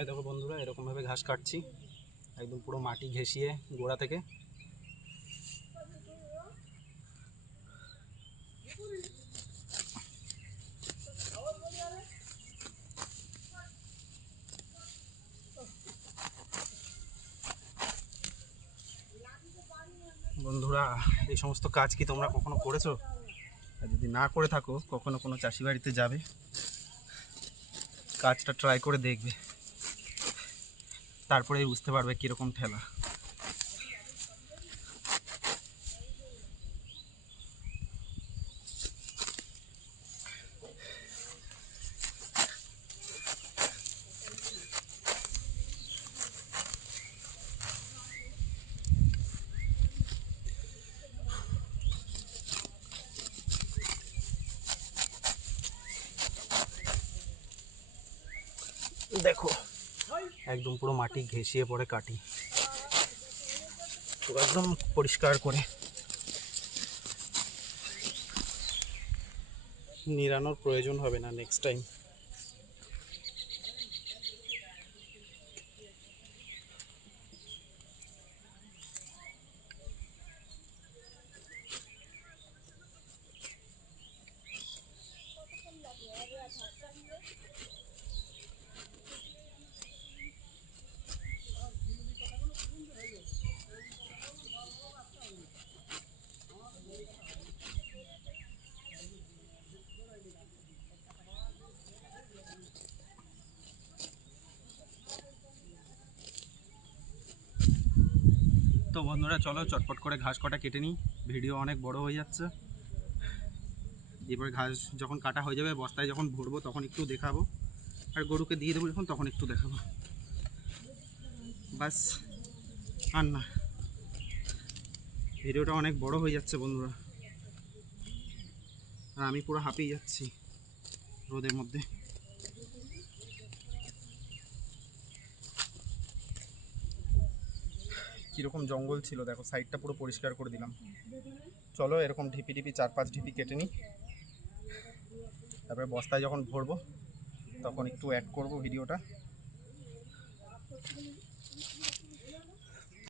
এই দেখো বন্ধুরা, এরকমভাবে ঘাস কাটছি। একদম পুরো মাটি ঘেঁষিয়ে গোড়া থেকে। বন্ধুরা, এই সমস্ত কাজ কি তোমরা কখনো করেছ? আর যদি না করে থাকো, কখনো কোনো চাষি বাড়িতে যাবে। কাজটা ট্রাই করে দেখবে। তারপরেই বুঝতে পারবে কীরকম ঠেলা। দেখো একদম পুরো মাটি ঘেঁষিয়ে পড়ে কাটি তো একদম পরিষ্কার করে। নিরানোর প্রয়োজন হবে না নেক্সট টাইম তো বন্ধুরা, চলো চটপট করে ঘাস কটা কেটে নিই। ভিডিও অনেক বড় হয়ে যাচ্ছে। এবার ঘাস যখন কাটা হয়ে যাবে, বস্তায় যখন ভরবো, তখন একটু দেখাবো। আর গরুকে দিয়ে দেবো যখন, তখন একটু দেখাবো। বাস, আর না। ভিডিওটা অনেক বড় হয়ে যাচ্ছে বন্ধুরা। আর আমি পুরো হাঁপিয়ে যাচ্ছি রোদের মধ্যে। কীরকম জঙ্গল ছিল? দেখো সাইডটা পুরো পরিষ্কার করে দিলাম। চলো, এরকম ঢিপি ঢিপি চার পাঁচ ঢিপি কেটে নিই। তারপরে বস্তায় যখন ভরবো, তখন একটু অ্যাড করব ভিডিওটা।